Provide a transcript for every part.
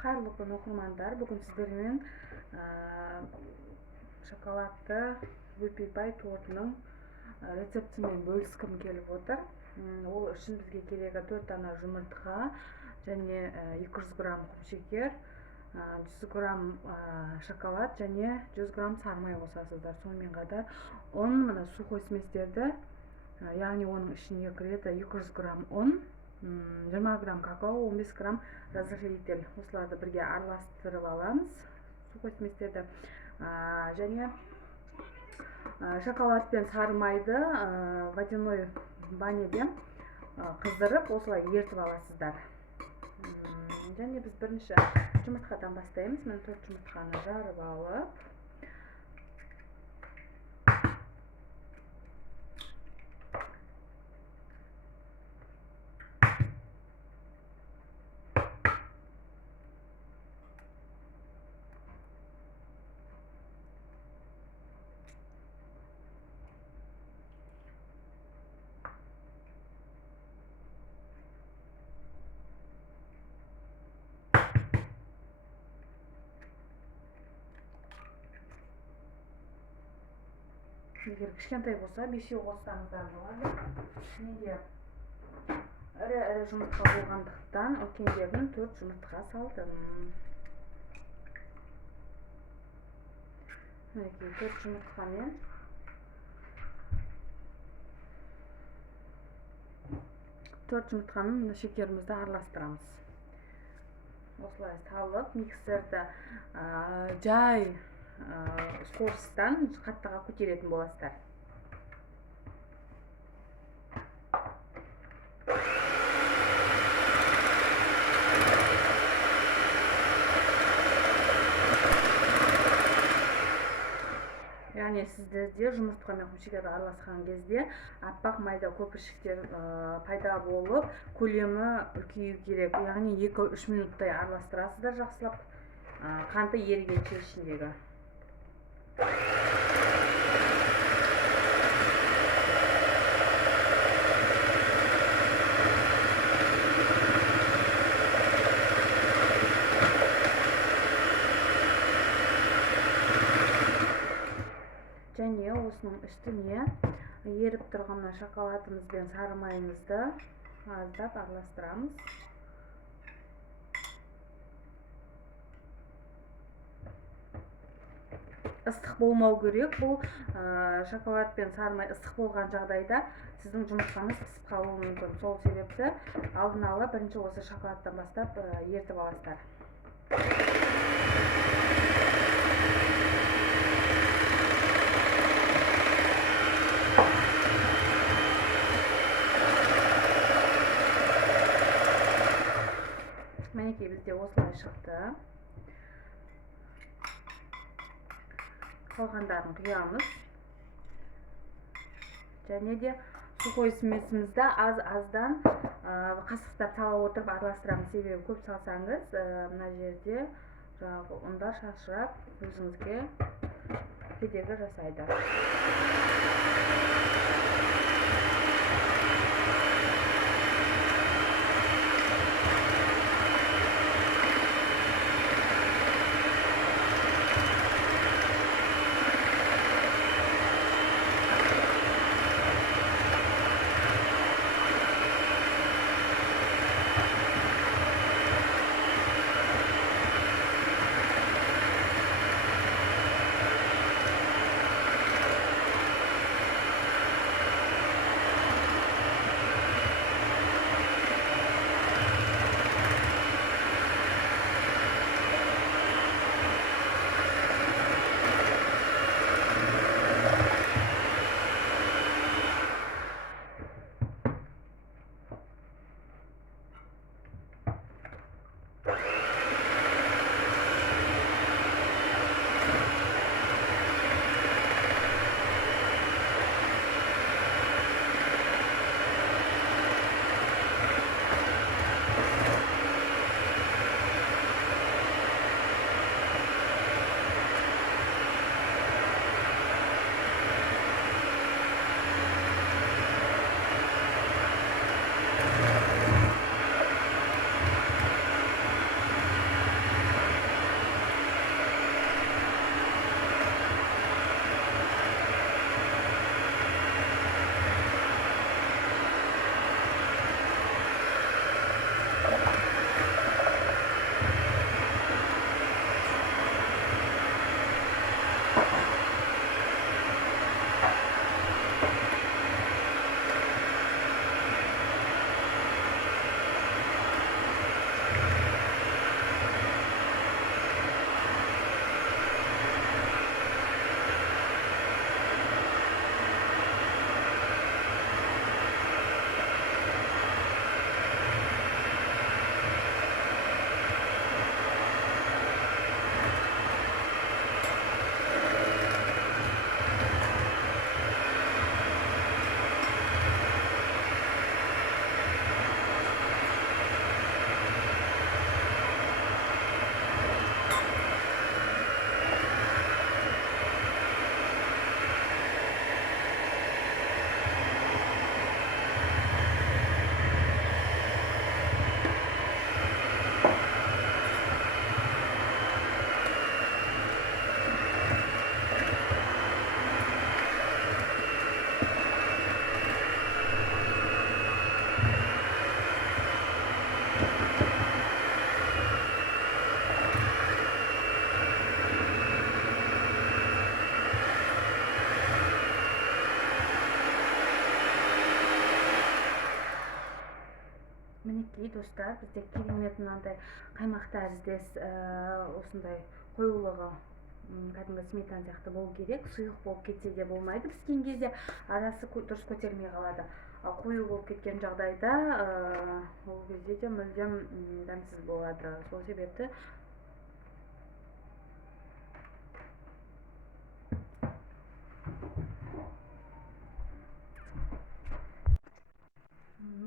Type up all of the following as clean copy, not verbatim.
Кайырлуу күн окурмандар. Бүгүн сиздер менен шоколадты Whippy Pie тортунун рецепти менен бөлүскүм келип отур. Ол үчүн бизге кереги 4 дана жумуртка және 200 грамм кумшекер, 100 грамм шоколад және 100 грамм сары май косасыздар. Сонымен катар 10 мына сухой сместерди, яғни оның ішіне кіреді 200 грамм ұн, 20 грамм какао, 15 грамм разрыхлитель. Осыларды бірге араластырып аламыз, сухой сместерді. Және шоколад пен сары майды водяной баняде қыздырып, осылай ертіп аласыздар. Және біз бірінші жұмыртқадан бастаймыз. Мен 4 жұмыртқаны жарып алып, егер кішкентай болса 5-ге қоссаңыздар болады. Менде ірі жұмыртқа болғандықтан үлкендердің 4 жұмыртқа салдым. Мінекей 4 жұмыртқамен мына шекерімізді араластырамыз. Осылай салып, миксерді жай скоростан қаттыға көтеретін боласыздар. Яғни сіздерде жұмыртқа мен кумшекер араласқан кезде аппақ майда көпіршіктер пайда болып, көлемі үлкею керек. Яғни 2-3 минуттай араластырасыздар жақсылап, қанты ерігенше ішіндегі. Және осының үстіне еріп тұрған шоколадымыз бен сары майымызды аздап араластырамыз. Ыстық болмау керек. Бұл шоколад пен сары май ыстық болған жағдайда сіздің жұмыртқаңыз пісіп қалуы мүмкін. Сол себепті алдын ала бірінші осы шоколадтан бастап ертіп аласыздар. Мінекей бізде осылай шықты. Қалғандарын құямыз. Және де сухой смесімізді аз-аздан қасықтап сала отырып араластырамыз. Себебі көп салсаңыз, мына жерде ұндар шашырап, өзіңізге кедергі жасайды. кетейін достар. Бізде керемет мынандай қаймақ тәріздес осындай қоюлығы кәдімгі сметана сияқты болу керек. Сұйық болып кетсе де болмайды, піскен кезде арасы дұрыс көтермей қалады. Ал қою болып кеткен жағдайда ол кезде де мүлдем дәмсіз болады. Сол себепті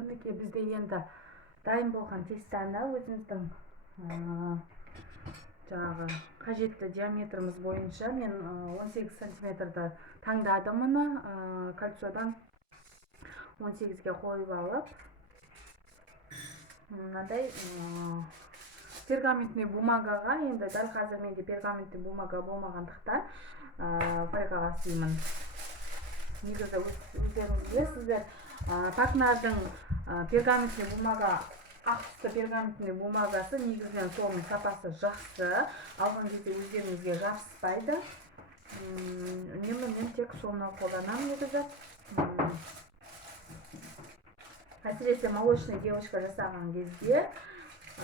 мінекей бізде енді дайын болған тестаны өзіміздің жаңағы қажетті диаметріміз бойынша мен 18 сантиметрді таңдадым. Мұны кольцодан 18-ге қойып алып, мынадай пергаментный бумагаға, енді дәл қазір менде пергаментный бумага болмағандықтан фольгаға істеймін. Негізі өздеріңізге сіздер Пакнардың пергаментный бумага, ақ түсті пергаментный бумагасы негізінен соның сапасы жақсы, алған кезде өздеріңізге жабыспайды. Үнемі мен тек соны қолданамын негізі. Әсіресе молочный девочка жасаған кезде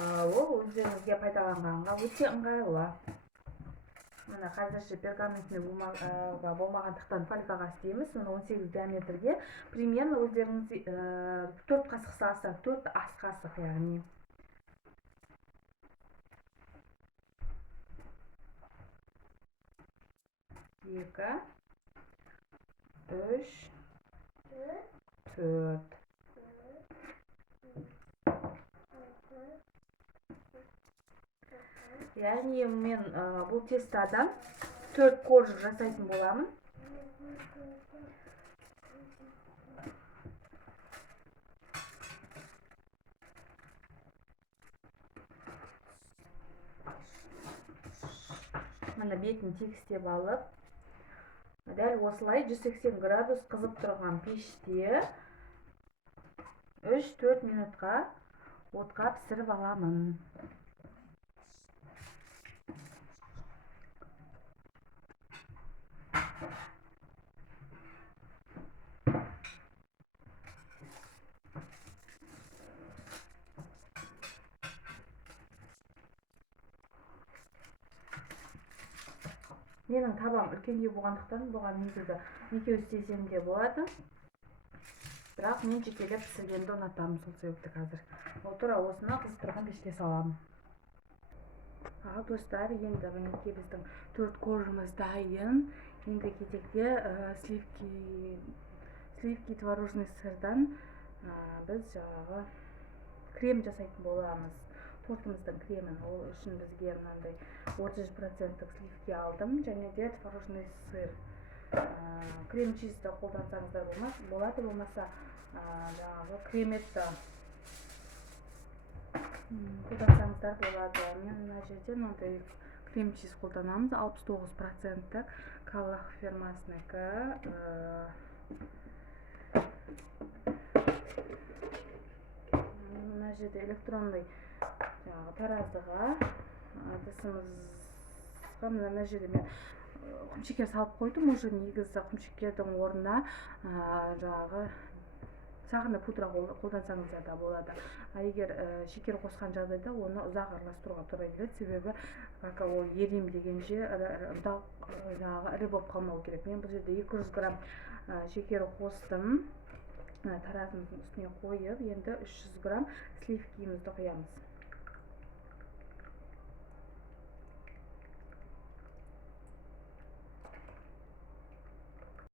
ол өздеріңізге пайдаланғанға өте ыңғайлы. Мына қазірше пергаментный бумага болмағандықтан фольгаға істейміз. 18 диаметрге примерно өздеріңіз 4 қасық салса, 4 ас қасық яғни. Екі, үш, төрт. Яғни мен бұл тестадан 4 коржик жасайтын боламын. Мына бетін тегістеп алып, дәл осылай 180 градус қызып тұрған пеште 3-4 минутқа отқа пісіріп аламын. Менің табам үлкендеу болғандықтан бұған негізі екеу істесем де болады. Бірақ мен жекелеп пісіргенді ұнатамын, сол себепті қазір отыра осыны қызып тұрған пешке саламын. Ал достар, енді мінекей біздің 4 коржымыз дайын. Енді кезекте сливки творожный сырдан біз жаңағы крем жасайтын боламыз. Тортымыздың кремін. Ол үшін бізге мынандай 30% сливки алдым, және де творожный сыр. Крем чизді қолдансаңыздар болады, болмаса жаңағы креметті қолдансаңыздар болады. Мен мына жерде мынандай крем чиз қолданамыз, 69% Каллах фирмасынікі. Мына жерде электронный таразыға ыдысымызға мына жерде мен құмшекер салып қойдым. Уже негізі құмшекердің орнына жаңағы сағында пудра қолдансаңыздар да болады. Егер шекер қосқан жағдайда оны ұзақ араластыруға тура келеді, себебі какао ерем дегенше жаңағы ірі болып қалмау керек. Мен бұл жерде 200 грамм шекер қостым. Таразымыздың үстіне қойып, енді 300 грамм сливкимізді құямыз.